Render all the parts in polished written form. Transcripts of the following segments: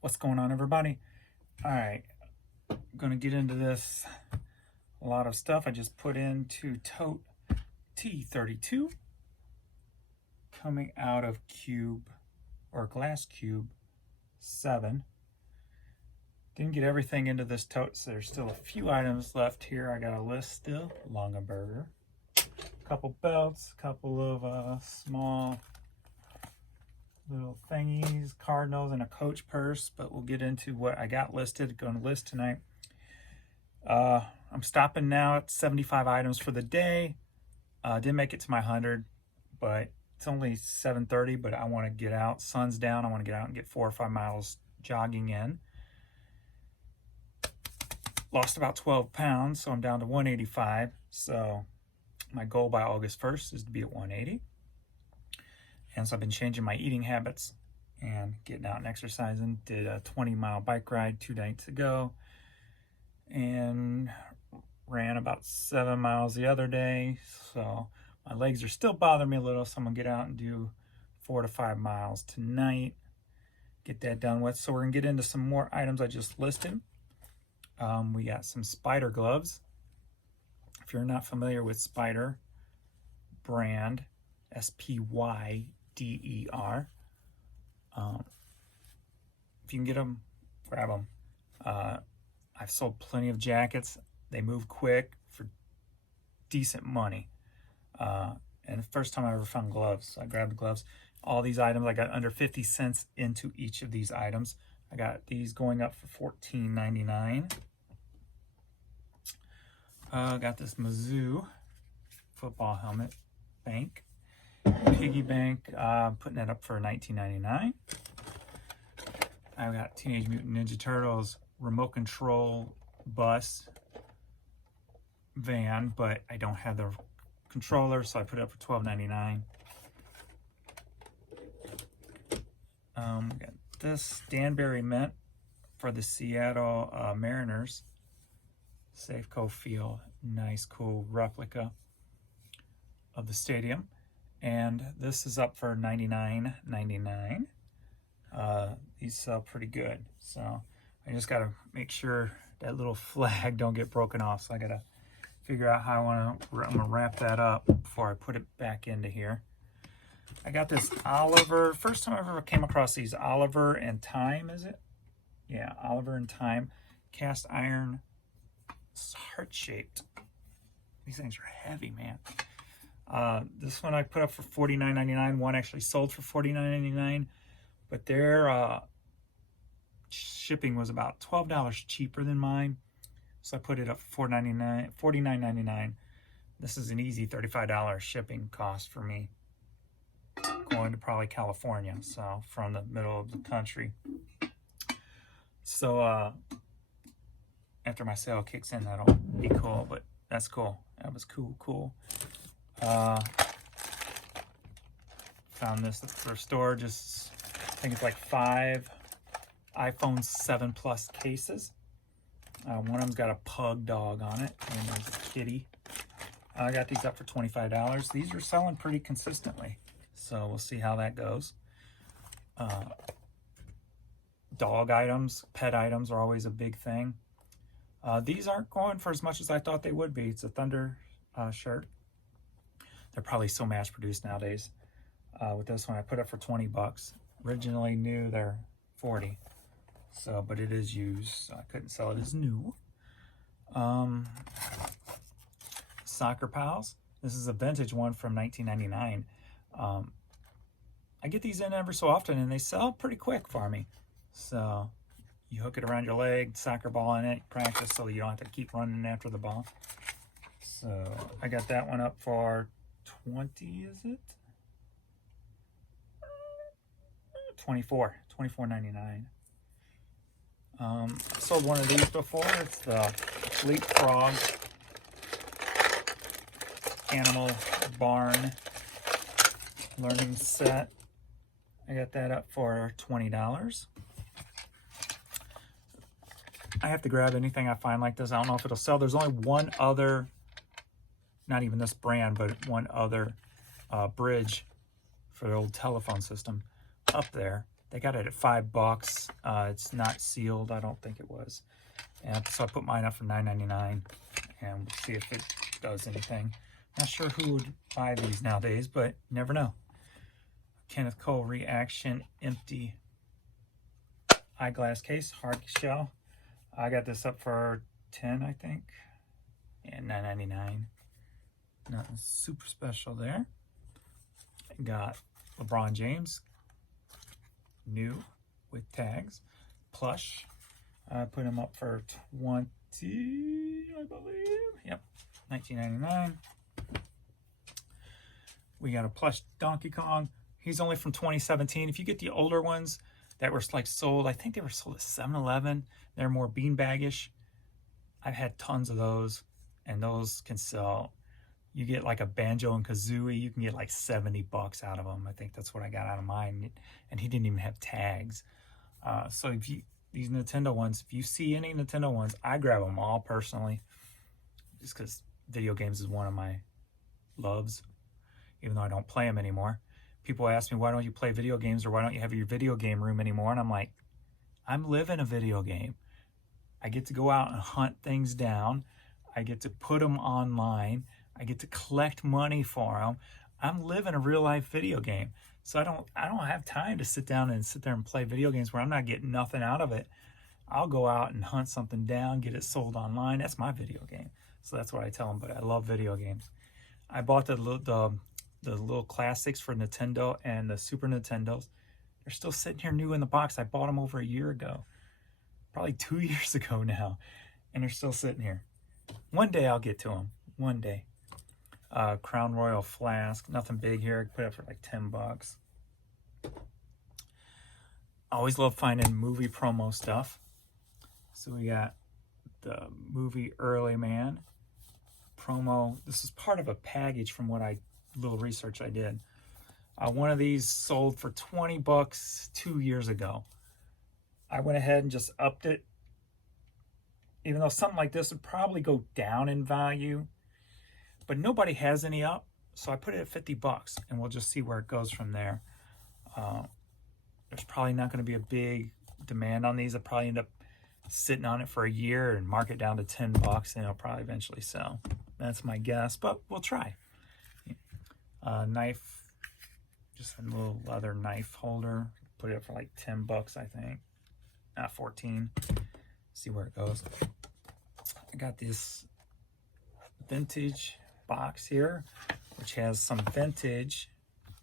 What's going on, everybody? All right, I'm gonna get into this. A lot of stuff I just put into Tote T32 coming out of cube or glass cube 7. Didn't get everything into this tote, so there's still a few items left here. I got a list still. Longaberger, a couple belts, a couple of small little thingies, Cardinals, and a Coach purse, but we'll get into what I got listed. Going to list tonight. I'm stopping now at 75 items for the day. Didn't make it to my 100, but it's only 7:30, but I want to get out. Sun's down. I want to get out and get 4 or 5 miles jogging in. Lost about 12 pounds, so I'm down to 185. So my goal by August 1st is to be at 180. And so I've been changing my eating habits and getting out and exercising. Did a 20-mile bike ride 2 nights ago and ran about 7 miles the other day. So my legs are still bothering me a little, so I'm gonna get out and do 4 to 5 miles tonight. Get that done with. So we're gonna get into some more items I just listed. We got some Spider gloves. If you're not familiar with Spider brand, SPYDER, if you can get them, grab them. I've sold plenty of jackets. They move quick for decent money. And the first time I ever found gloves, so I grabbed the gloves. All these items, I got under 50 cents into each of these items. I got these going up for $14.99. Got this Mizzou football helmet bank. Piggy bank, putting that up for $19.99. I've got Teenage Mutant Ninja Turtles remote control bus van, but I don't have the controller, so I put it up for $12.99. We got this Danbury mint for the Seattle Mariners Safeco field. Nice, cool replica of the stadium. And this is up for $99.99. These sell pretty good. So I just got to make sure that little flag don't get broken off. So I got to figure out how I'm going to wrap that up before I put it back into here. I got this Oliver. First time I ever came across these Oliver and Time, is it? Yeah, Oliver and Time. Cast iron, heart-shaped. These things are heavy, man. This one I put up for $49.99. One actually sold for $49.99, but their shipping was about $12 cheaper than mine, so I put it up for $49.99. This is an easy $35 shipping cost for me, going to probably California, so from the middle of the country. So after my sale kicks in, that'll be cool, but that's cool. That was cool. Found this at the thrift store. Just, I think it's like 5 iPhone 7 Plus cases. One of them's got a pug dog on it, and there's a kitty. I got these up for $25. These are selling pretty consistently, so we'll see how that goes. Dog items, pet items are always a big thing. These aren't going for as much as I thought they would be. It's a Thunder shirt. They're probably so mass produced nowadays. With this one, I put up for $20. Originally new, they're 40. So, but it is used, so I couldn't sell it as new. Soccer Pals. This is a vintage one from 1999. I get these in every so often, and they sell pretty quick for me. So you hook it around your leg, soccer ball in it, practice so you don't have to keep running after the ball. So I got that one up for 20, is it? 24.99. Sold one of these before. It's the Leapfrog Animal Barn Learning Set. I got that up for $20. I have to grab anything I find like this. I don't know if it'll sell. There's only one other, not even this brand, but one other bridge for the old telephone system up there. They got it at $5. It's not sealed. I don't think it was. And so I put mine up for $9.99, and we'll see if it does anything. Not sure who would buy these nowadays, but you never know. Kenneth Cole Reaction Empty Eyeglass Case, hard shell. I got this up for $10, I think, and $9.99. Nothing super special there. Got LeBron James, new with tags, plush. I put him up for $20, I believe. Yep, $19.99. We got a plush Donkey Kong. He's only from 2017. If you get the older ones that were like sold, I think they were sold at 7-Eleven. They're more beanbagish. I've had tons of those, and those can sell. You get like a Banjo and Kazooie, you can get like $70 out of them. I think that's what I got out of mine, and he didn't even have tags. So if you these Nintendo ones, if you see any Nintendo ones, I grab them all personally, just because video games is one of my loves, even though I don't play them anymore. People ask me, why don't you play video games, or why don't you have your video game room anymore? And I'm like, I'm living a video game. I get to go out and hunt things down. I get to put them online. I get to collect money for them. I'm living a real life video game. So I don't have time to sit there and play video games where I'm not getting nothing out of it. I'll go out and hunt something down, get it sold online. That's my video game. So that's what I tell them. But I love video games. I bought the little classics for Nintendo and the Super Nintendos. They're still sitting here new in the box. I bought them over a year ago, probably 2 years ago now, and they're still sitting here. One day I'll get to them. One day. Crown Royal flask, nothing big here. Put it up for like $10. Always love finding movie promo stuff. So we got the movie Early Man promo. This is part of a package from what little research I did. One of these sold for $20 2 years ago. I went ahead and just upped it, even though something like this would probably go down in value. But nobody has any up, so I put it at $50, and we'll just see where it goes from there. There's probably not going to be a big demand on these. I'll probably end up sitting on it for a year and mark it down to $10, and it'll probably eventually sell. That's my guess, but we'll try. Knife, just a little leather knife holder. Put it up for like $10, I think. 14. See where it goes. I got this vintage box here, which has some vintage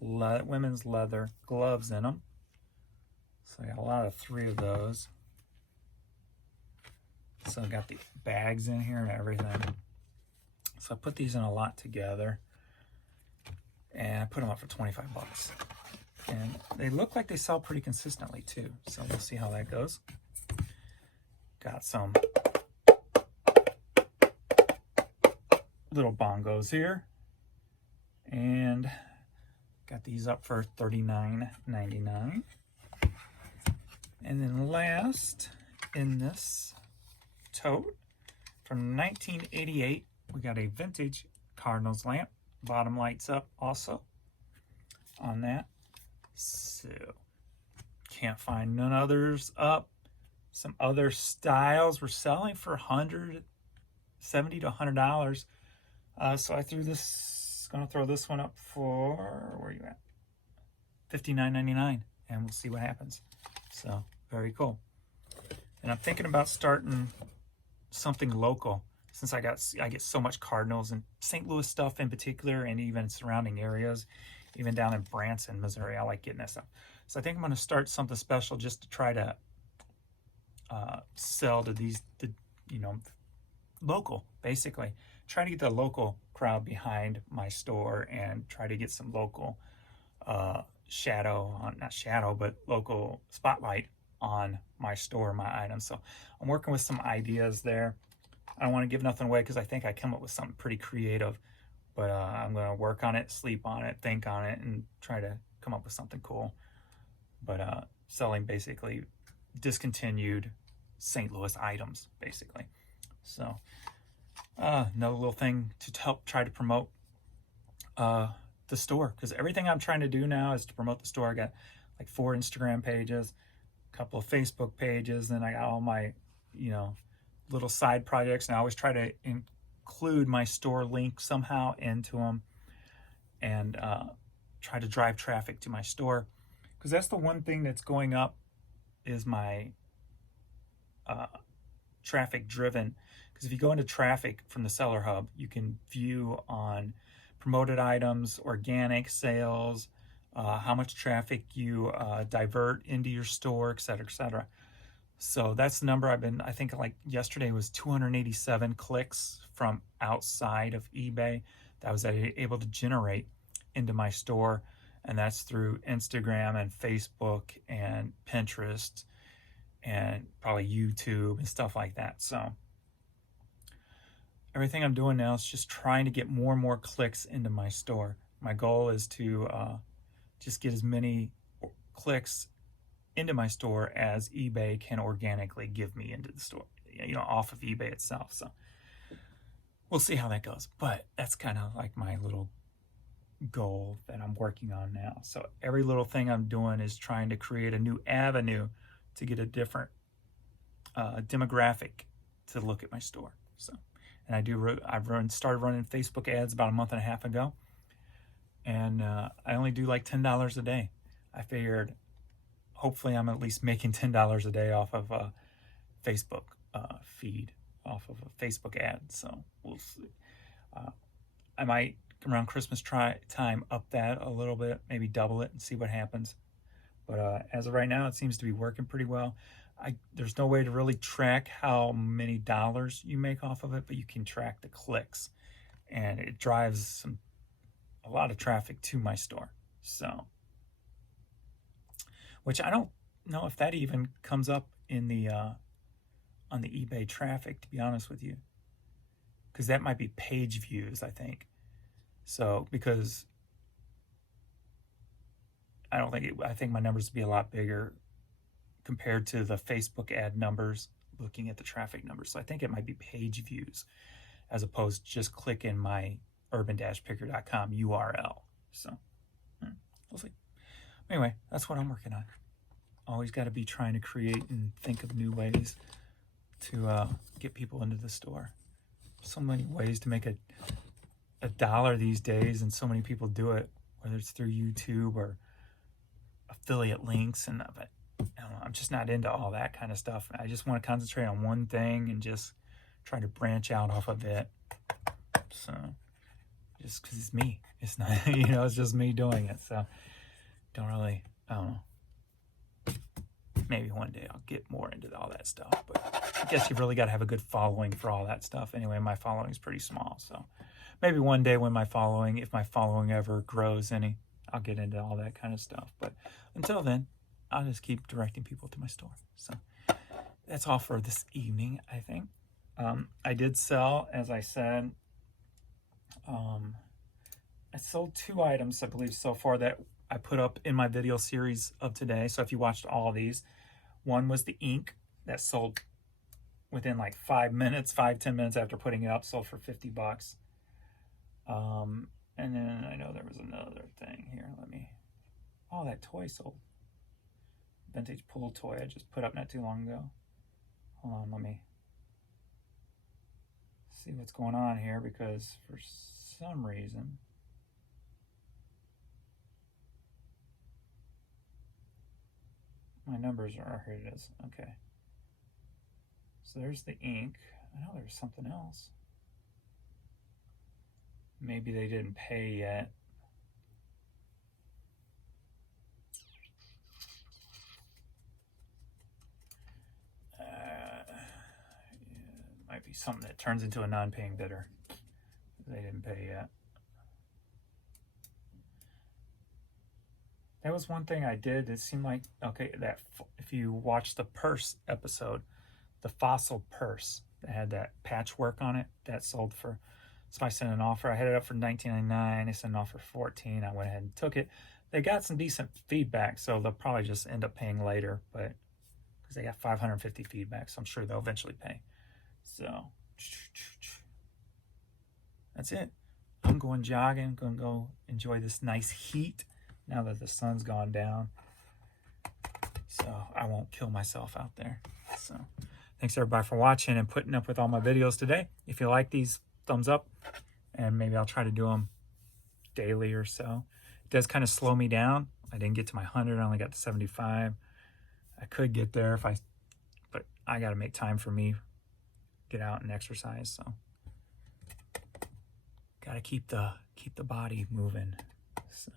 women's leather gloves in them. So I got a lot of 3 of those. So I got the bags in here and everything. So I put these in a lot together, and I put them up for $25. And they look like they sell pretty consistently too. So we'll see how that goes. Got some little bongos here, and got these up for $39.99. And then last in this tote from 1988, we got a vintage Cardinals lamp. Bottom lights up also on that. So can't find none others up. Some other styles were selling for $170 to $100. So I gonna throw this one up for, where are you at? $59.99, and we'll see what happens. So very cool. And I'm thinking about starting something local, since I get so much Cardinals and St. Louis stuff in particular, and even surrounding areas, even down in Branson, Missouri. I like getting that stuff. So I think I'm gonna start something special just to try to sell to local, basically. Try to get the local crowd behind my store and try to get some local local spotlight on my store, my items. So I'm working with some ideas there. I don't want to give nothing away because I think I come up with something pretty creative, but I'm going to work on it, sleep on it, think on it, and try to come up with something cool. But selling basically discontinued St. Louis items, basically. So another little thing to help try to promote the store, because everything I'm trying to do now is to promote the store. I got like 4 Instagram pages, a couple of Facebook pages, then I got all my, little side projects, and I always try to include my store link somehow into them, and try to drive traffic to my store, because that's the one thing that's going up is my traffic driven. Because if you go into traffic from the Seller Hub, you can view on promoted items, organic sales, how much traffic you divert into your store, et cetera, et cetera. So that's the number I think like yesterday was 287 clicks from outside of eBay that I was able to generate into my store. And that's through Instagram and Facebook and Pinterest and probably YouTube and stuff like that. So everything I'm doing now is just trying to get more and more clicks into my store. My goal is to just get as many clicks into my store as eBay can organically give me into the store, off of eBay itself. So we'll see how that goes. But that's kind of like my little goal that I'm working on now. So every little thing I'm doing is trying to create a new avenue to get a different demographic to look at my store. So, and I've started running Facebook ads about a month and a half ago, and I only do like $10 a day. I figured hopefully I'm at least making $10 a day off of a Facebook feed, off of a Facebook ad. So we'll see. I might around Christmas time up that a little bit, maybe double it and see what happens. But as of right now, it seems to be working pretty well. There's no way to really track how many dollars you make off of it, but you can track the clicks, and it drives a lot of traffic to my store. So, which I don't know if that even comes up in the on the eBay traffic, to be honest with you, because that might be page views, I think. So because I think my numbers would be a lot bigger compared to the Facebook ad numbers, looking at the traffic numbers. So I think it might be page views as opposed to just clicking my urban-picker.com URL. So we'll see. Anyway, that's what I'm working on. Always got to be trying to create and think of new ways to get people into the store. So many ways to make a dollar these days, and so many people do it, whether it's through YouTube or affiliate links, and I'm just not into all that kind of stuff. I just want to concentrate on one thing and just try to branch out off of it. So just because it's me, it's not, it's just me doing it. So don't really, I don't know. Maybe one day I'll get more into all that stuff, but I guess you've really got to have a good following for all that stuff. Anyway, my following is pretty small, so maybe one day when if my following ever grows any, I'll get into all that kind of stuff. But until then, I'll just keep directing people to my store. So that's all for this evening, I think. I did sell, as I said, I sold 2 items, I believe, so far that I put up in my video series of today. So if you watched all of these, one was the ink that sold within like 10 minutes after putting it up, sold for $50. And then I know there was another thing here. That toy sold. Vintage pool toy I just put up not too long ago. Hold on, let me see what's going on here, because for some reason my numbers are, here it is. Okay. So there's the ink. I know there's something else. Maybe they didn't pay yet. Might be something that turns into a non-paying bidder. They didn't pay yet. That was one thing I did. It seemed like, okay, that if you watch the purse episode, the fossil purse that had that patchwork on it, that sold for, so I sent an offer. I had it up for $19.99. They sent an offer for $14. I went ahead and took it. They got some decent feedback, so they'll probably just end up paying later, but because they got 550 feedback, so I'm sure they'll eventually pay. So that's it. I'm going jogging. I'm going to go enjoy this nice heat now that the sun's gone down. so I won't kill myself out there. So thanks everybody for watching and putting up with all my videos today. If you like these, thumbs up, and maybe I'll try to do them daily or so. It does kind of slow me down. I didn't get to my 100, I only got to 75. I could get there but I got to make time for me, get out and exercise. So got to keep the body moving. So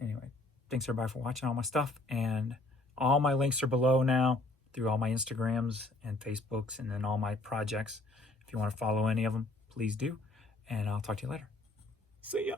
anyway, thanks everybody for watching all my stuff, and all my links are below now through all my Instagrams and Facebooks, and then all my projects. If you want to follow any of them, please do, and I'll talk to you later. See ya.